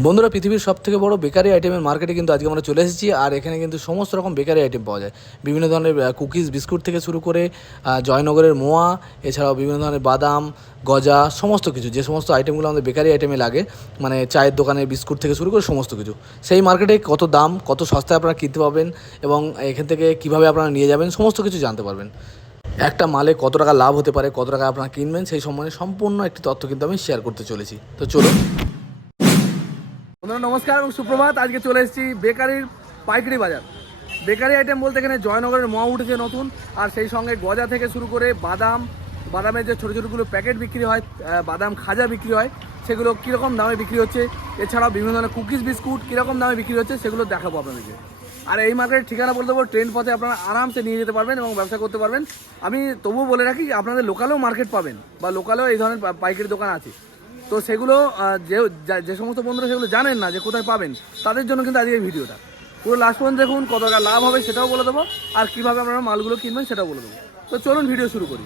বন্ধুরা, পৃথিবীর সব থেকে বড় বেকারি আইটেমের মার্কেটে কিন্তু আজকে আমরা চলে এসেছি, আর এখানে কিন্তু সমস্ত রকম বেকারি আইটেম পাওয়া যায়। বিভিন্ন ধরনের কুকিজ বিস্কুট থেকে শুরু করে জয়নগরের মোয়া, এছাড়াও বিভিন্ন ধরনের বাদাম, গজা, সমস্ত কিছু, যে সমস্ত আইটেমগুলো আমাদের বেকারি আইটেমে লাগে মানে চায়ের দোকানে বিস্কুট থেকে শুরু করে সমস্ত কিছু। সেই মার্কেটে কত দাম, কত সস্তায় আপনারা কিনতে পাবেন, এবং এখান থেকে কীভাবে আপনারা নিয়ে যাবেন, সমস্ত কিছু জানতে পারবেন। একটা মালে কত টাকা লাভ হতে পারে, কত টাকা আপনারা কিনবেন, সেই সম্বন্ধে সম্পূর্ণ একটি তথ্য কিন্তু আমি শেয়ার করতে চলেছি। তো চলুন বন্ধুরা, নমস্কার এবং সুপ্রভাত। আজকে চলে এসেছি বেকারির পাইকারি বাজার। বেকারি আইটেম বলতে এখানে জয়নগরের মোয়া উঠেছে নতুন, আর সেই সঙ্গে গজা থেকে শুরু করে বাদাম, বাদামের যে ছোটো ছোটোগুলো প্যাকেট বিক্রি হয় বাদাম খাজা বিক্রি হয়, সেগুলো কীরকম দামে বিক্রি হচ্ছে, এছাড়াও বিভিন্ন ধরনের কুকিজ বিস্কুট কীরকম দামে বিক্রি হচ্ছে, সেগুলো দেখাবো আপনাদেরকে। আর এই মার্কেটের ঠিকানা বলতে পারব ট্রেন পথে আপনারা আরামসে নিয়ে যেতে পারবেন এবং ব্যবসা করতে পারবেন। আমি তবুও বলে রাখি, আপনাদের লোকালেও মার্কেট পাবেন, বা লোকালেও এই ধরনের পাইকারি দোকান আছে। তো সেগুলো যে যে সমস্ত বন্ধুরা সেগুলো জানেন না যে কোথায় পাবেন, তাদের জন্য কিন্তু আজকে ভিডিওটা। পুরো লাস্ট পর্যন্ত দেখুন কত টাকা লাভ হবে সেটাও বলে দেবো, আর কীভাবে আপনারা মালগুলো কিনবেন সেটাও বলে দেবো। তো চলুন ভিডিও শুরু করি।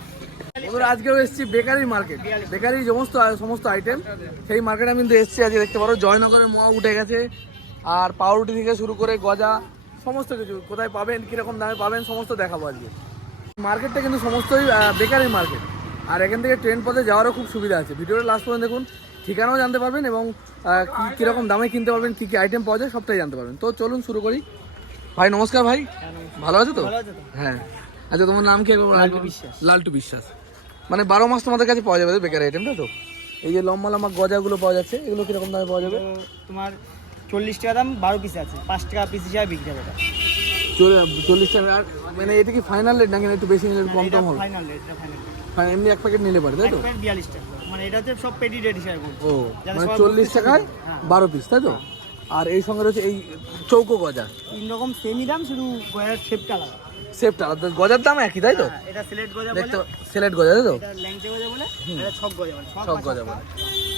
বন্ধুরা, আজকেও এসেছি বেকারি মার্কেট বেকারি সমস্ত সমস্ত আইটেম সেই মার্কেটে আমি কিন্তু এসেছি, আজকে দেখতে পারো, জয়নগরের মোয়া উঠে গেছে, আর পাউরুটি থেকে শুরু করে গজা, সমস্ত কিছু, কোথায় পাবেন, কীরকম দামে পাবেন, সমস্ত দেখাবো আজকে। মার্কেটটা কিন্তু সমস্তই বেকারি মার্কেট আর এখান থেকে ট্রেন পথে যাওয়ারও খুব সুবিধা আছে। ভিডিওটা লাস্ট পর্যন্ত দেখুন। ঠিকানাও জানতে পারবেন এবং কি কীরকম দামে কিনতে পারবেন কী কী আইটেম পাওয়া যায় সবটাই জানতে পারবেন। তো চলুন শুরু করি। ভাই নমস্কার ভাই। ভালো আছো তো? হ্যাঁ। আচ্ছা তোমার নাম কি লালটু বিশ্বাস। লালটু বিশ্বাস। মানে বারো মাস তোমাদের কাছে পাওয়া যাবে বেকারি আইটেমটা তো? এই যে লম্বা লম্বা গজাগুলো পাওয়া যাচ্ছে এগুলো কীরকম দামে পাওয়া যাবে? তোমার চল্লিশ টাকা দাম বারো পিস আছে। পাঁচ টাকা পিস হিসাবে বিক্রি হবে চল্লিশ টাকা। মানে এটা কি ফাইনাল রেট নাকি না একটু বেশি নিলে কম টম হবে? ফাইনাল রেট ফাইনাল মানে এমনি এক প্যাকেট নিলে পারে তাই তো? বিয়াল্লিশ টাকা মানে এটা হচ্ছে সব পেটি রেট হিসাবে ও মানে চল্লিশ টাকায় হ্যাঁ। বারো পিস তাই তো? আর এই সঙ্গে রয়েছে এই চৌকো গজা। তিন রকম সেমি দাম শুধু গয়ার শেপটা আলাদা। সেফটা আলাদা। গজার দাম একই তাই তো? হ্যাঁ, এটা সিলেট গজা দেখতে সিলেট গজা তাই তো? ল্যাংচা গজা বলে এটা ছক গজা বলে ছক সব গজা বলে।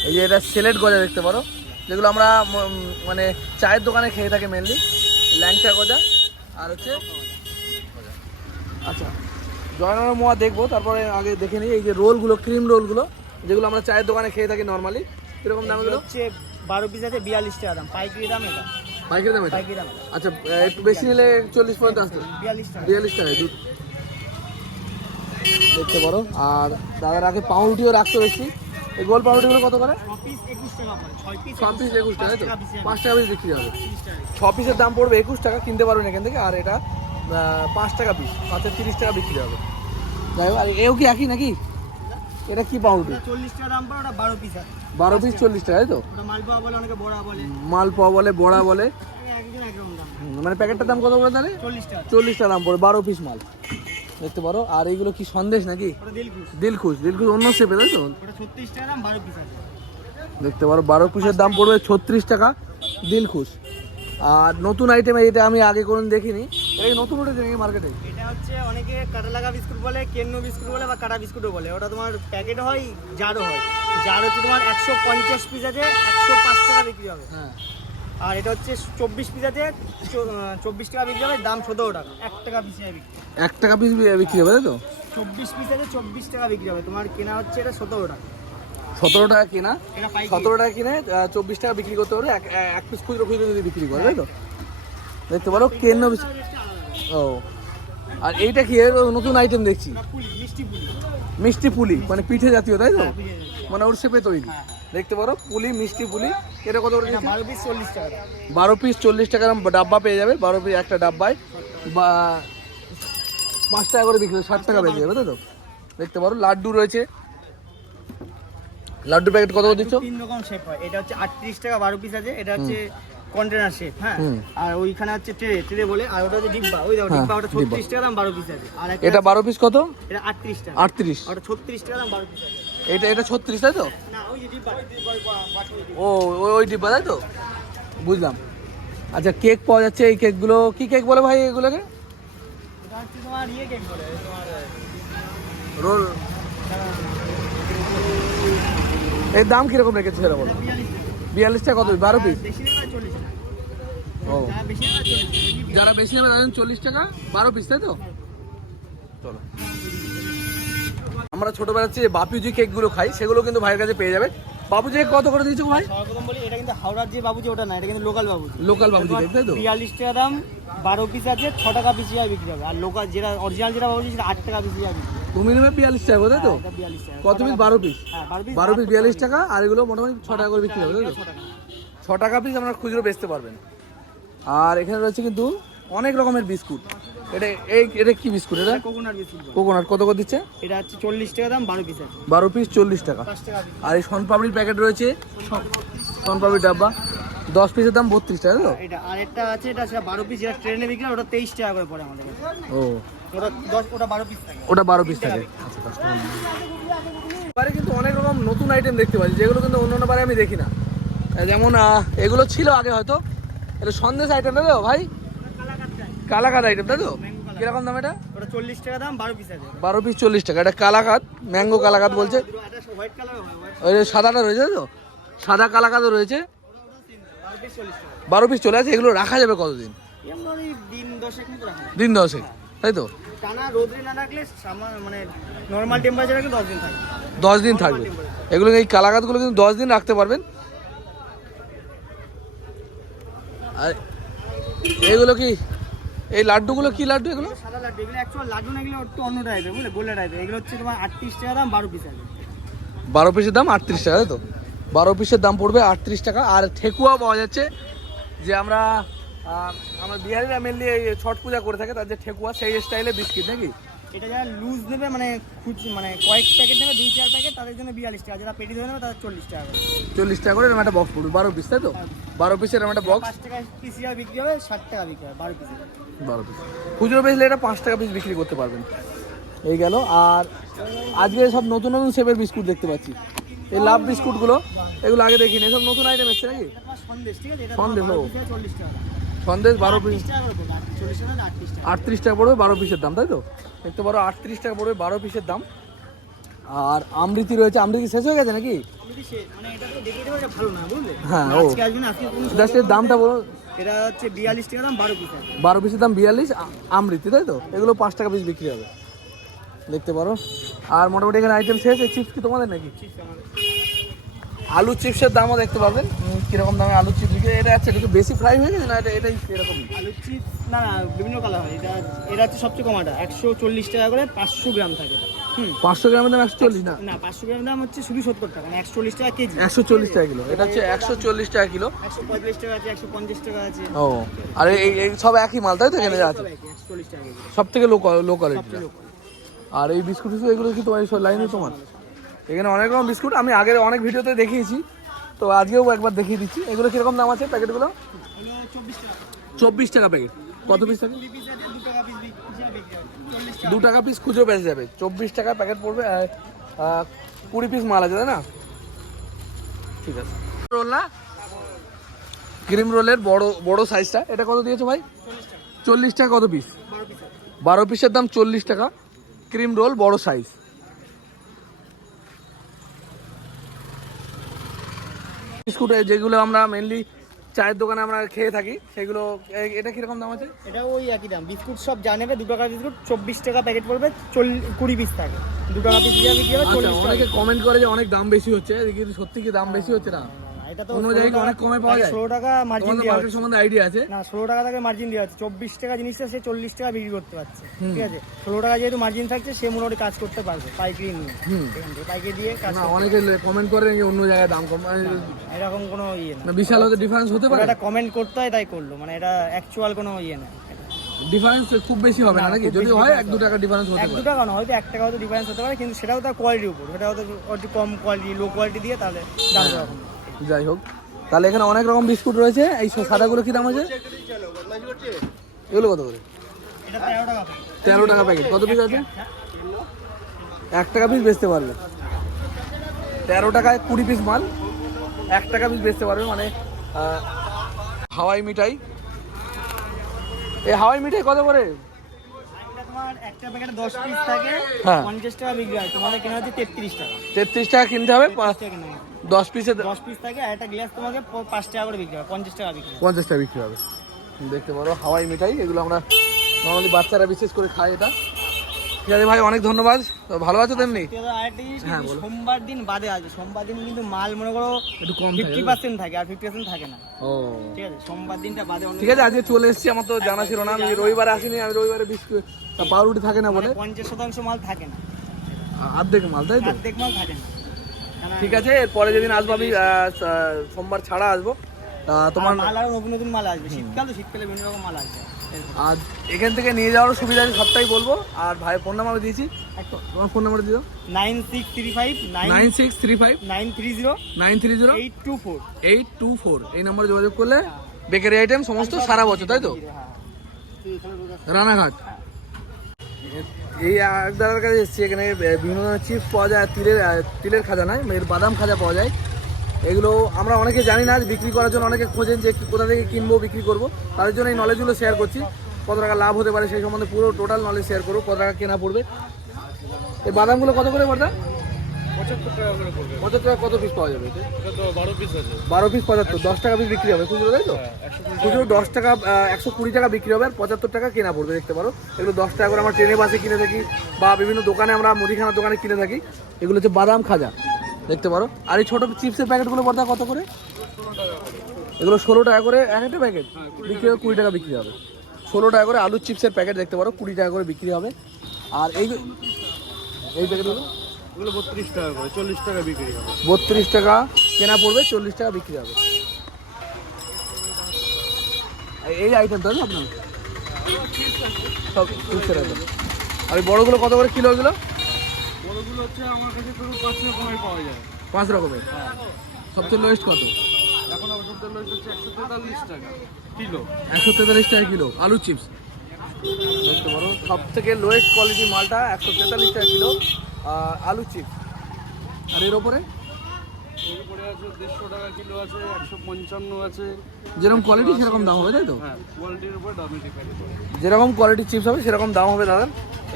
এই যে এটা সিলেট গজা দেখতে পারো। যেগুলো আমরা মানে চায়ের দোকানে খেয়ে থাকি মেনলি ল্যাংচা গজা আর হচ্ছে আচ্ছা। জয়নগর মোয়া দেখব তারপরে আগে দেখে নিই এই যে রোলগুলো ক্রিম রোলগুলো যেগুলো আমরা চায়ের দোকানে খেয়ে থাকি নর্মালি এরকম দাম এগুলো? এগুলো হচ্ছে বারো পিস আছে বিয়াল্লিশ টাকা দাম। পাইকারি দাম এটা। পাইকারি দাম এটা? পাইকারি দাম আচ্ছা একটু বেশি নিলে চল্লিশ পর্যন্ত আসতো বিয়াল্লিশ টাকা। বিয়াল্লিশ দুধ। দেখতে পারো। আর দাদার আগে পাউরুটিও রাখতে বেশি। এই গোল পাউরুটিগুলো কত করে? টাকা ছ পিস একুশ টাকা তো? পাঁচ টাকা পিস বিক্রি হবে। ছ পিসের দাম পড়বে একুশ টাকা কিনতে পারবেন এখান থেকে। আর এটা পাঁচ টাকা পিস। পাঁচের তিরিশ টাকা বিক্রি হবে। যাই হোক এও কি একই নাকি? এটা কি পাউরুটি ওটা দাম ওটা বারো পিস আছে। বারো পিস চল্লিশ তাই তো? মালপোয়া বলে অনেকে বড়া বলে। মালপোয়া বড়া মানে প্যাকেটটার দাম কত তাহলে? চল্লিশ টাকা। দাম পড়ে বারো পিস মাল। দেখতে পারো আর এইগুলো কি সন্দেশ নাকি? দিলখুশ। দিলখুশ অন্য শেপে তাই তো? দেখতে পারো বারো পিসের দাম পড়বে ছত্রিশ টাকা দিলখুশ। আর নতুন আইটেম এটা আমি আগে কোনোদিন দেখিনি এই নতুন উঠেছে নাকি মার্কেটে এটা হচ্ছে অনেকে কাটা লাগা বিস্কুট বলে কেন্নু বিস্কুট বলে বা কাটা বিস্কুটও বলে। ওটা তোমার প্যাকেট হয় জারও হয়। জার হচ্ছে তোমার একশো পঞ্চাশ পিস আছে একশো পাঁচ টাকা বিক্রি হবে। হ্যাঁ। আর এটা হচ্ছে চব্বিশ পিস আছে চব্বিশ টাকা বিক্রি হবে দাম সতেরো টাকা। এক টাকা পিস বিক্রি এক টাকা পিস বিক্রি হবে তাই তো? চব্বিশ পিস আছে চব্বিশ টাকা বিক্রি হবে। তোমার কেনা হচ্ছে এটা সতেরো টাকা। সতেরো টাকা কিনা? সতেরো টাকা কিনে চব্বিশ টাকা বিক্রি করতে পারবে এক এক পিস খুচরো খুচরো যদি বিক্রি করে তাই তো? দেখতে পারো কেন ও। আর এইটা কি? এর নতুন আইটেম দেখছি। মিষ্টি পুলি। মিষ্টি পুলি মানে পিঠে জাতীয় তাই তো? হ্যাঁ। মানে ওর শেপে তৈরি। হ্যাঁ, দেখতে পারো পুলি মিষ্টি পুলি। এটা কত? বারো পিস চল্লিশ টাকা বারো পিস চল্লিশ টাকার ডাব্বা পেয়ে যাবে বারো পিস একটা ডাব্বায়। বা পাঁচ টাকা করে বিক্রি ষাট টাকা পেয়ে যাবে তাই তো? দেখতে পারো লাড্ডু রয়েছে। লাড্ডু প্যাকেট কত করে দিচ্ছ? তিন রকম শেপ হয়। এটা হচ্ছে আটত্রিশ টাকা বারো পিস আছে এটা হচ্ছে কন্টেনার শেপ হ্যাঁ? আর ওইখানে হচ্ছে ট্রে ট্রে বলে আর ওটা হচ্ছে ডিব্বা ওই দেখো হ্যাঁ, ডিব্বা ওটা ডিব্বা। ছত্রিশ টাকা দাম বারো পিস আছে। আর এটা বারো পিস কত? এটা আটত্রিশ টাকা। আটত্রিশ। আর ওটা ছত্রিশ টাকা দাম বারো পিস আছে। এটা এটা ছত্রিশ তাই তো? না ওই ডিব্বা। ও ওই ওই ডিব্বা তাই তো? বুঝলাম। আচ্ছা কেক পাওয়া যাচ্ছে এই কেকগুলো কি কেক বলে ভাই এগুলোকে? তোমার ইয়ে কেক বলে তোমার রোল। এর দাম কীরকম রেখেছে সেটা বলো। বিয়াল্লিশ টাকা। বিয়াল্লিশ টাকা কত? বারো পিস বেশি নেবে চল্লিশ টাকা ও যারা বেশি নেবে যারা বেশি নেবে তাদের চল্লিশ টাকা বারো পিস তাই তো? চলো। আমরা ছোটবেলার চেয়ে বাপিজি কেকগুলো খাই সেগুলো কিন্তু ভাইয়ের কাছে পেয়ে যাবে। বাবুজি কত করে দিয়েছ ভাই? সর্বপ্রথম বলি এটা কিন্তু হাওড়ার যে বাবুজি ওটা না এটা কিন্তু লোকাল বাবুজি। লোকাল বাবুজি তাই তো? বিয়াল্লিশ টাকা দাম বারো পিস আছে ছ টাকা পিস হিসাবে বিক্রি হবে। আর লোকাল যেটা অরিজিনাল যেটা বাবুজি সেটা আট টাকা পিস হিসাবে বিক্রি হবে। তুমি নেবে বিয়াল্লিশ টাকা তাই তো? হ্যাঁ, কত পিস বারো পিস হ্যাঁ বারো পিস বারো পিস বিয়াল্লিশ টাকা আর এগুলো মোটামুটি ছ টাকা করে বিক্রি হবে তাই তো? ছ টাকা। ছ টাকা পিস আপনারা খুচরো বেচতে পারবেন। আর এখানে রয়েছে কিন্তু অনেক রকমের বিস্কুট। এটা এই এটা কি বিস্কুট এটা? কোকোনাট বিস্কুট কোকোনাট কত করে দিচ্ছে? এটা হচ্ছে চল্লিশ টাকা দাম বারো পিস বারো পিস চল্লিশ টাকা। আর এই সনপাপড়ির প্যাকেট রয়েছে সনপাপড়ির ডাব্বা। দশ পিসের দাম বত্রিশ টাকা তো? এটা আরেকটা আছে এটা সেটা বারো পিস যেটা ট্রেনে বিক্রি ওটা তেইশ টাকা করে পড়ে আমাদের ও। ওটা দশ ওটা বারো পিস থাকে। ওটা বারো পিস থাকে। আচ্ছা এবারে কিন্তু অনেক রকম নতুন আইটেম দেখতে পাচ্ছি যেগুলো কিন্তু অন্য অন্য বারে আমি দেখি না। যেমন এগুলো ছিল আগে হয়তো এটা সন্দেশ আইটেম তাই তো ভাই? কালাকাত আইটেম তাই তো? কীরকম দাম এটা? ওটা চল্লিশ টাকা দাম বারো পিস আছে। বারো পিস চল্লিশ টাকা। এটা কালাকাত ম্যাঙ্গো কালাকাত বলছে। white ওই সাদাটা রয়েছে তো? সাদা কালাকাতও রয়েছে। বারো পিস চলে আছে এগুলো রাখা যাবে কতদিন? দিন দশেক দশেক তাই তো? টানা রোদে না রাখলে মানে নর্মাল টেম্পারেচার দশ দিন থাকে দশ দিন থাকবে। এগুলো এই কালাকাতগুলো কিন্তু দশ দিন রাখতে পারবেন। আর এগুলো কি? এই লাড্ডুগুলো কি লাড্ডু এগুলো? সাদা লাড্ডু এগুলো অ্যাকচুয়াল লাড্ডু না এগুলো একটু অন্য টাইপের বুঝলে? গোল্লা টাইপের এগুলো হচ্ছে তোমার আটত্রিশ টাকা দাম বারো পিস আছে বারো পিসের দাম আটত্রিশ টাকা তাই তো? বারো পিসের দাম পড়বে আটত্রিশ টাকা। আর ঠেকুয়া পাওয়া যাচ্ছে যে আমরা আমরা বিহারিরা মেনলি এই ছট পূজা করে থাকে তার যে ঠেকুয়া সেই স্টাইলে বিস্কিট নাকি? এটা যারা লুজ নেবে মানে খুচ মানে কয়েক প্যাকেট নেবে দুই চার প্যাকেট তাদের জন্য বিয়াল্লিশ টাকা। যারা পেটি ধরে নেবে তাদের চল্লিশ টাকা করে। চল্লিশ টাকা করে এরকম একটা বক্স পড়বে বারো পিস তাই তো? বারো পিসের এরকম একটা বক্স পাঁচ টাকা পিস হিসাবে বিক্রি হবে ষাট টাকা বিক্রি হবে বারো পিস বারো পিস খুচরো বেচলে এটা পাঁচ টাকা পিস বিক্রি করতে পারবেন। এই গেল। আর আজকে সব নতুন নতুন শেপের বিস্কুট দেখতে পাচ্ছি। এই লাভ বিস্কুটগুলো এগুলো আগে দেখিনি। এসব নতুন আইটেম এসছে নাকি? সন্দেশ ঠিক আছে? সন্দেশ, সন্দেশ বারো পিস আটত্রিশ টাকা পড়বে বারো পিসের দাম তাই তো? দেখতে পারো আটত্রিশ টাকা পড়বে বারো পিসের দাম। আর আমৃতি রয়েছে আমৃতি শেষ হয়ে গেছে নাকি? মানে হ্যাঁ, ও। জাস্ট এর দামটা বলো। এটা হচ্ছে বিয়াল্লিশ টাকা দাম বারো পিস বারো পিসের দাম বিয়াল্লিশ আমৃতি তাই তো? এগুলো পাঁচ টাকা পিস বিক্রি হবে। দেখতে পারো। আর মোটামুটি এখানে আইটেম শেষ এই চিপস কি তোমাদের নাকি? আলু চিপসের দামও দেখতে পাবেন। কীরকম দামে আলু চিপস এটা আছে একটু বেশি ফ্রাই হয়ে গেছে না এটা এটাই এরকম? চিপস না না বিভিন্ন কালার হয়। এটা এটা হচ্ছে সবচেয়ে কমাটা একশো চল্লিশ টাকা করে পাঁচশো গ্রাম থাকে হুম। পাঁচশো গ্রামের দাম একশো চল্লিশ না? না পাঁচশো গ্রাম দাম হচ্ছে শুধু সত্তর টাকা মানে একশো চল্লিশ টাকা কেজি। একশো চল্লিশ টাকা কিলো। এটা হচ্ছে একশো চল্লিশ টাকা কিলো। একশো পঁয়তাল্লিশ টাকা আছে একশো পঞ্চাশ টাকা আছে। ও আর এই সব একই মাল তাই তো এখানে যা আছে? টাকা সব থেকে লো লো কোয়ালিটি আর এই বিস্কুট এগুলো কি তোমার লাইনে তোমার? এখানে অনেক রকম বিস্কুট আমি আগের অনেক ভিডিওতে দেখিয়েছি। তো আজকেও একবার দেখিয়ে দিচ্ছি। এগুলো কীরকম দাম আছে প্যাকেটগুলো? চব্বিশ টাকা প্যাকেট কত পিস থাকে? দু টাকা পিস খুচরো বেঁচে যাবে। চব্বিশ টাকা প্যাকেট পড়বে কুড়ি পিস মাল আছে তাই না? ঠিক আছে। রোল না ক্রিম রোলের বড় বড় সাইজটা এটা কত দিয়েছ ভাই? চল্লিশ টাকা কত পিস বারো পিসের দাম চল্লিশ টাকা। ক্রিম রোল বড় সাইজ বিস্কুট যেগুলো আমরা মেনলি চায়ের দোকানে আমরা খেয়ে থাকি সেগুলো এটা কীরকম দাম আছে? এটা ওই একই দাম। বিস্কুট সব জানে দু টাকা বিস্কুট চব্বিশ টাকা প্যাকেট পড়বে চল্লিশ কুড়ি পিস থাকে। দু টাকা পিস আচ্ছা অনেকে কমেন্ট করে যে অনেক দাম বেশি হচ্ছে কিন্তু সত্যি কি দাম বেশি হচ্ছে না? এটা তো অন্য জায়গায় অনেক কমে পাওয়া যায়? ষোলো টাকা মার্জিন দেওয়া মার্কেট সম্বন্ধে আইডিয়া আছে? না ষোলো টাকা থেকে মার্জিন দেওয়া টাকা জিনিসটা সে চল্লিশ টাকা বিক্রি করতে পারছে। ঠিক আছে? ষোলো টাকা যেহেতু মার্জিন থাকছে সে মোটামুটি কাজ করতে পারবে পাইকারি নিয়ে। হুম। এখান থেকে পাইকারি দিয়ে কাজ না করতে অনেকে কমেন্ট করে যে অন্য জায়গায় দাম কম এরকম কোনো ইয়ে না। বিশাল হতে ডিফারেন্স হতে পারে? একটা কমেন্ট করতে হয় তাই করল। মানে এটা অ্যাকচুয়াল কোনো ইয়ে না। ডিফারেন্স খুব বেশি হবে না নাকি? যদি হয় এক দু টাকা ডিফারেন্স হতে এক দু টাকা না হয়তো এক টাকা হয়তো ডিফারেন্স হতে পারে কিন্তু সেটাও তার কোয়ালিটির উপর। সেটা হয়তো কম কোয়ালিটি লো কোয়ালিটি দিয়ে তাহলে দাম হ্যাঁ। রকম যাই হোক। তাহলে এখানে অনেক রকম বিস্কুট রয়েছে। এই সাদাগুলো কি দাম আছে? এগুলো কত করে? তেরো টাকা প্যাকেট কত পিস আছে? এক টাকা পিস বেচতে পারবে তেরো টাকায় কুড়ি পিস মাল। এক টাকা পিস বেচতে পারবে মানে হাওয়াই মিঠাই। এই হাওয়াই মিঠাই কত করে? হ্যাঁ। তেত্রিশ টাকা কিনতে হবে। দশ পিসে দশ পিস থাকে আর একটা গ্লাস তোমাকে পাঁচ টাকা করে বিক্রি হয় পঞ্চাশ টাকা বিক্রি পঞ্চাশ টাকা বিক্রি হবে। দেখতে পারো হাওয়াই মিঠাই এগুলো আমরা নর্মালি বাচ্চারা বিশেষ করে খায় এটা। ঠিক আছে ভাই অনেক ধন্যবাদ। তো ভালো আছো তেমনি? আছে, জিনিস হ্যাঁ, সোমবার দিন বাদে আসবে সোমবার দিন কিন্তু মাল মনে করো একটু কম ফিফটি পার্সেন্ট থাকে আর ফিফটি পার্সেন্ট থাকে না। ও। ঠিক আছে সোমবার দিনটা বাদে ঠিক আছে আজকে চলে এসেছি আমার তো জানা ছিল না আমি রবিবারে আসিনি আমি রবিবারে বিস্কুট পাউরুটি থাকে না বলে? মানে পঞ্চাশ শতাংশ মাল থাকে না। অর্ধেক মাল তাই তো? অর্ধেক মাল থাকে না। ঠিক আছে এরপরে যেদিন আসব আমি সোমবার ছাড়া আসব। তোমার মাল আরও নতুন নতুন মাল আসবে। শীতকাল তো শীতকালে বিভিন্ন রকম মাল আসবে। আর এখান থেকে নিয়ে যাওয়ার সুবিধা আমি সবটাই বলব। আর ভাই ফোন নাম্বার দিয়েছি। তোমার ফোন নাম্বার দিও। Nine six three five nine nine six three five nine three zero nine three zero eight two four. Eight two four. এই নম্বরে যোগাযোগ করলে বেকারি আইটেম সমস্ত সারা বছর তাই তো? রানাঘাট। এই একদার কাছে এসেছি, এখানে বিভিন্ন ধরনের চিপস পাওয়া যায় তিলের তিলের খাজা নয়, এর বাদাম খাজা পাওয়া যায়। এগুলো আমরা অনেকে জানি না বিক্রি করার জন্য অনেকে খোঁজেন যে কোথা থেকে কিনবো, বিক্রি করব। তাদের জন্য এই নলেজগুলো শেয়ার করছি। কত টাকা লাভ হতে পারে সেই সম্বন্ধে পুরো টোটাল নলেজ শেয়ার করব, কত টাকা কেনা পড়বে। এই বাদামগুলো কত করে বর্দা? পঁচাত্তর টাকা কত পিস পাওয়া যাবে বারো পিস পঁচাত্তর দশ টাকা পিস বিক্রি হবে খুচরো তাই তো? একশো খুচরো দশ টাকা একশো কুড়ি টাকা বিক্রি হবে আর পঁচাত্তর টাকা কেনা পড়বে দেখতে পারো। এগুলো দশ টাকা করে আমরা ট্রেনে বাসে কিনে থাকি বা বিভিন্ন দোকানে আমরা মুদিখানার দোকানে কিনে থাকি। এগুলো হচ্ছে বাদাম খাজা দেখতে পারো। আর এই ছোটো চিপসের প্যাকেটগুলো পড়তা কত করে? এগুলো ষোলো টাকা করে এক একটা প্যাকেট বিক্রি হবে কুড়ি টাকা বিক্রি হবে। ষোলো টাকা করে আলুর চিপসের প্যাকেট দেখতে পারো কুড়ি টাকা করে বিক্রি হবে। আর এই এই প্যাকেটগুলো? বত্রিশ টাকা করে চল্লিশ টাকা বিক্রি হবে। বত্রিশ টাকা কেনা পড়বে চল্লিশ টাকা বিক্রি হবে। এই- এই আইটেম তো আপনার? সব চিপসের আইটেম আর বড়গুলো কত করে কিলো এগুলো? বড়গুলো হচ্ছে আমার কাছে শুধু পাঁচ রকমের পাওয়া যায়। পাঁচ রকমের? সবচেয়ে লোয়েস্ট কত? এখন আমার সব হচ্ছে একশো তেতাল্লিশ টাকা কিলো। একশো তেতাল্লিশ টাকা কিলো আলু চিপস দেখতে পারো সব থেকে লোয়েস্ট কোয়ালিটি মালটা একশো তেতাল্লিশ টাকা কিলো। আর আলু চিপস আর এর ওপরে? এরপরে আছে দেড়শো টাকা কিলো আছে একশো পঞ্চান্ন আছে। যেরকম কোয়ালিটি সেরকম দাম হবে তাই তো? হ্যাঁ কোয়ালিটির উপর দামে ডিপেন্ড করে। যেরকম কোয়ালিটির চিপস হবে সেরকম দাম হবে দাদা।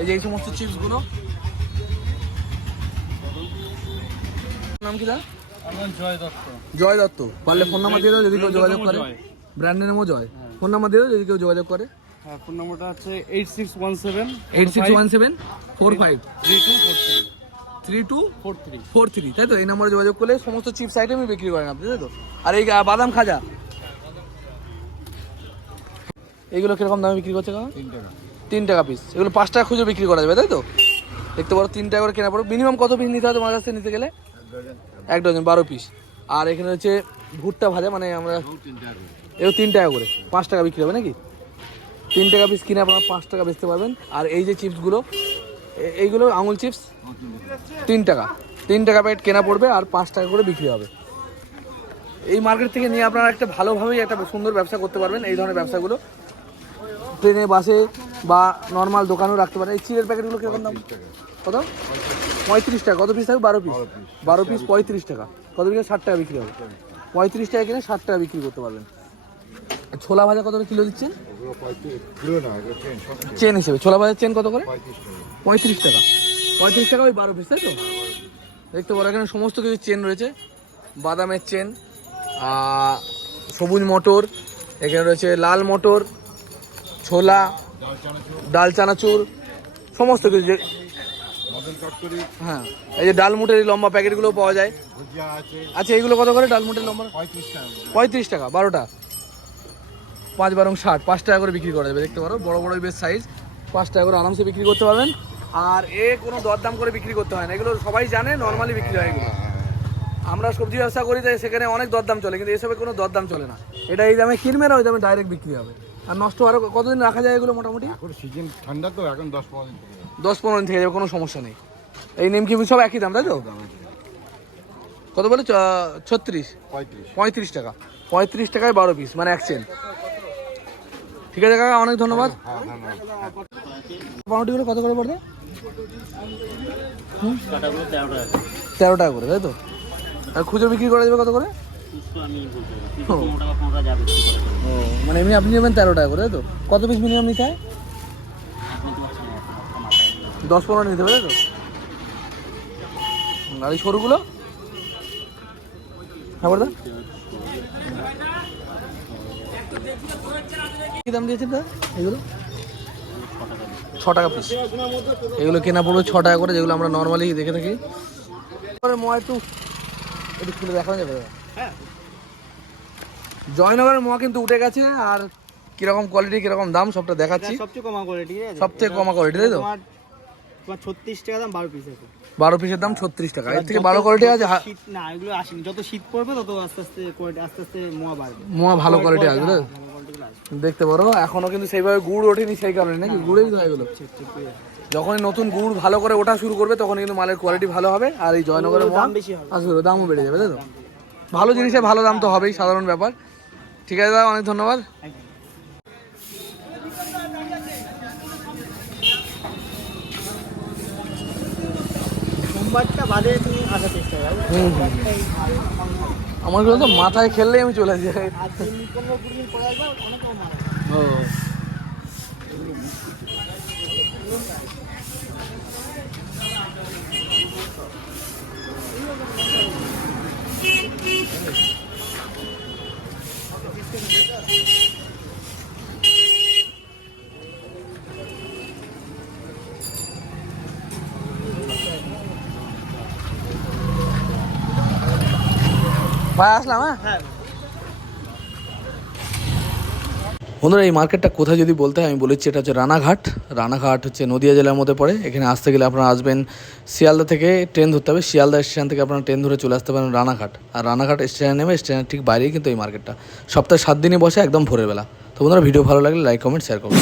এই যে এই সমস্ত চিপসগুলো নাম কি দাদা? আমার জয় দত্ত। জয় দত্ত। পারলে ফোন নাম্বার দিয়ে দাও যদি কেউ যোগাযোগ করে। ব্র্যান্ডের নামও জয়। ফোন নাম্বার দিয়ে দাও যদি কেউ যোগাযোগ করে। হ্যাঁ ফোন নম্বরটা হচ্ছে eight six one seven eight six one seven four five. Three two four three. Three two four three. Four three তাই তো? এই নম্বরে যোগাযোগ করলে সমস্ত চিপস আইটেমই বিক্রি করেন আপনি তাই তো? আর এই বাদাম খাজা? এইগুলো কীরকম দামে বিক্রি করছে কাকা তিন টাকা। তিন টাকা পিস এগুলো পাঁচ টাকা খুঁজে বিক্রি করা যাবে তাই তো? দেখতে পারো তিন টাকা করে কেনা পড়ো মিনিমাম কত পিস নিতে হয় তোমার কাছে নিতে গেলে? এক ডজন বারো পিস আর এখানে হচ্ছে ভুট্টা ভাজা মানে আমরা এগুলো তিন টাকা করে পাঁচ টাকা বিক্রি হবে নাকি? তিন টাকা পিস কিনে আপনারা পাঁচ টাকা বেচতে পারবেন। আর এই যে চিপসগুলো এইগুলো আঙুল চিপস তিন টাকা। তিন টাকা প্যাকেট কেনা পড়বে আর পাঁচ টাকা করে বিক্রি হবে। এই মার্কেট থেকে নিয়ে আপনারা একটা ভালোভাবেই একটা সুন্দর ব্যবসা করতে পারবেন, এই ধরনের ব্যবসাগুলো। ট্রেনে, বাসে বা নর্মাল দোকানেও রাখতে পারেন। এই চিড়ের প্যাকেটগুলো কীরকম দাম? কত? পঁয়ত্রিশ টাকা। কত পিস থাকবে? বারো পিস বারো পিস পঁয়ত্রিশ টাকা। কত পিস ষাট টাকা বিক্রি হবে। পঁয়ত্রিশ টাকা কিনে ষাট টাকা বিক্রি করতে পারবেন। ছোলা ভাজা কত করে কিলো দিচ্ছেন? চেন হিসেবে। ছোলা ভাজার চেন কত করে? পঁয়ত্রিশ টাকা। পঁয়ত্রিশ টাকা। ওই বারো পিস তাই তো? দেখতে পারো এখানে সমস্ত কিছু চেন রয়েছে। বাদামের চেন সবুজ মটর এখানে রয়েছে লাল মটর ছোলা ডাল চানাচুর সমস্ত কিছু যে হ্যাঁ এই যে ডালমুটের এই লম্বা প্যাকেটগুলো পাওয়া যায়। আচ্ছা এইগুলো কত করে? ডালমুটের লম্বা পঁয়ত্রিশ টাকা বারোটা। পাঁচ বারং ষাট পাঁচ টাকা করে বিক্রি করা যাবে দেখতে পারো বড় বড় বেশ সাইজ পাঁচ টাকা করে আরামসে বিক্রি করতে পারবেন। আর এ কোনো দরদাম করে বিক্রি করতে হয় না এগুলো সবাই জানে নর্মালি বিক্রি হয় এগুলো। আমরা সবজি ব্যবসা করি তাই সেখানে অনেক দরদাম চলে কিন্তু এসবে কোনো দরদাম চলে না। এটা এই দামে কিনবে না ওই দামে ডাইরেক্ট বিক্রি হবে। আর নষ্ট হওয়ার কতদিন রাখা যায় এগুলো মোটামুটি? এখন সিজন ঠান্ডা তো এখন দশ পনেরো দিন থেকে যাবে। দশ পনেরো দিন থেকে যাবে কোনো সমস্যা নেই। এই নিমকি সব একই দাম তাই তো? কত বলে? ছত্রিশ। পঁয়ত্রিশ। পঁয়ত্রিশ টাকা। পঁয়ত্রিশ টাকায় বারো পিস মানে এক চেন ঠিক আছে কাকা, অনেক ধন্যবাদ। পাউরুটিগুলো কত করে পড়বে? তেরো টাকা করে, তাই তো? আর খুচরো বিক্রি করা যাবে কত করে? ও। মানে এমনি আপনি নেবেন তেরো টাকা করে, তাই তো? কত পিস মিনিমাম নিতে হয়? দশ পনেরো নিতে তাই তো? আর এই সরুগুলো? হ্যাঁ বলদা কি দাম দিয়েছেন এগুলো? ছ টাকা পিস এগুলো কেনা পড়বে ছ টাকা করে যেগুলো আমরা নর্মালি দেখে থাকি। মোয়া একটু একটু খুলে দেখানো যাবে হ্যাঁ। জয়নগরের মোয়া কিন্তু উঠে গেছে আর কীরকম কোয়ালিটি কীরকম দাম সবটা দেখাচ্ছি। সবচেয়ে কমা কোয়ালিটি ঠিক আছে? সবথেকে এটা- কমা quality, তাই তো? তোমার ছত্রিশ টাকা দাম বারো পিস আছে। বারো পিসের দাম ছত্রিশ টাকা। এর থেকে ভালো কোয়ালিটি আছে যত শীত না এগুলো আসেনি। যত শীত পড়বে তত আস্তে আস্তে আস্তে আস্তে মোয়া বাড়বে। মোয়া ভালো কোয়ালিটি আসবে হ্যাঁ, গুলো। দেখতে পারো এখনও কিন্তু সেইভাবে গুড় ওঠেনি সেই কারণে নাকি? গুড়েই তো এগুলো যখনই নতুন গুড় ভালো করে ওঠা শুরু করবে তখন কিন্তু মালের কোয়ালিটি ভালো হবে আর এই জয়নগরের দাম বেশি হবে। দামও বেড়ে যাবে তাই তো? ভালো জিনিসে ভালো দাম তো হবেই সাধারণ ব্যাপার। ঠিক আছে দাদা অনেক ধন্যবাদ। সোমবারটা বাদে তুমি আসার চেষ্টা করো। হুম হুম। আমার তো মাথায় খেললে আমি চলে যাই। ও। Thank পনেরো কুড়ি দিন পরে আসবে অনেক কম মারা ও বন্ধুরা, এই মার্কেটটা কোথায় যদি বলতে আমি বলেছি এটা হচ্ছে রানাঘাট। রানাঘাট হচ্ছে নদিয়া জেলার মধ্যে পড়ে। এখানে আসতে গেলে আপনারা আসবেন শিয়ালদা থেকে ট্রেন ধরতে হবে। শিয়ালদা স্টেশন থেকে আপনারা ট্রেন ধরে চলে আসতে পারেন রানাঘাট। আর রানাঘাট স্টেশনে নেমে স্টেশনের ঠিক বাইরেই কিন্তু এই মার্কেটটা। সপ্তাহে সাত দিনই বসে, একদম ভোরের বেলা। তো বন্ধুরা, ভিডিও ভালো লাগলে লাইক, কমেন্ট শেয়ার করুন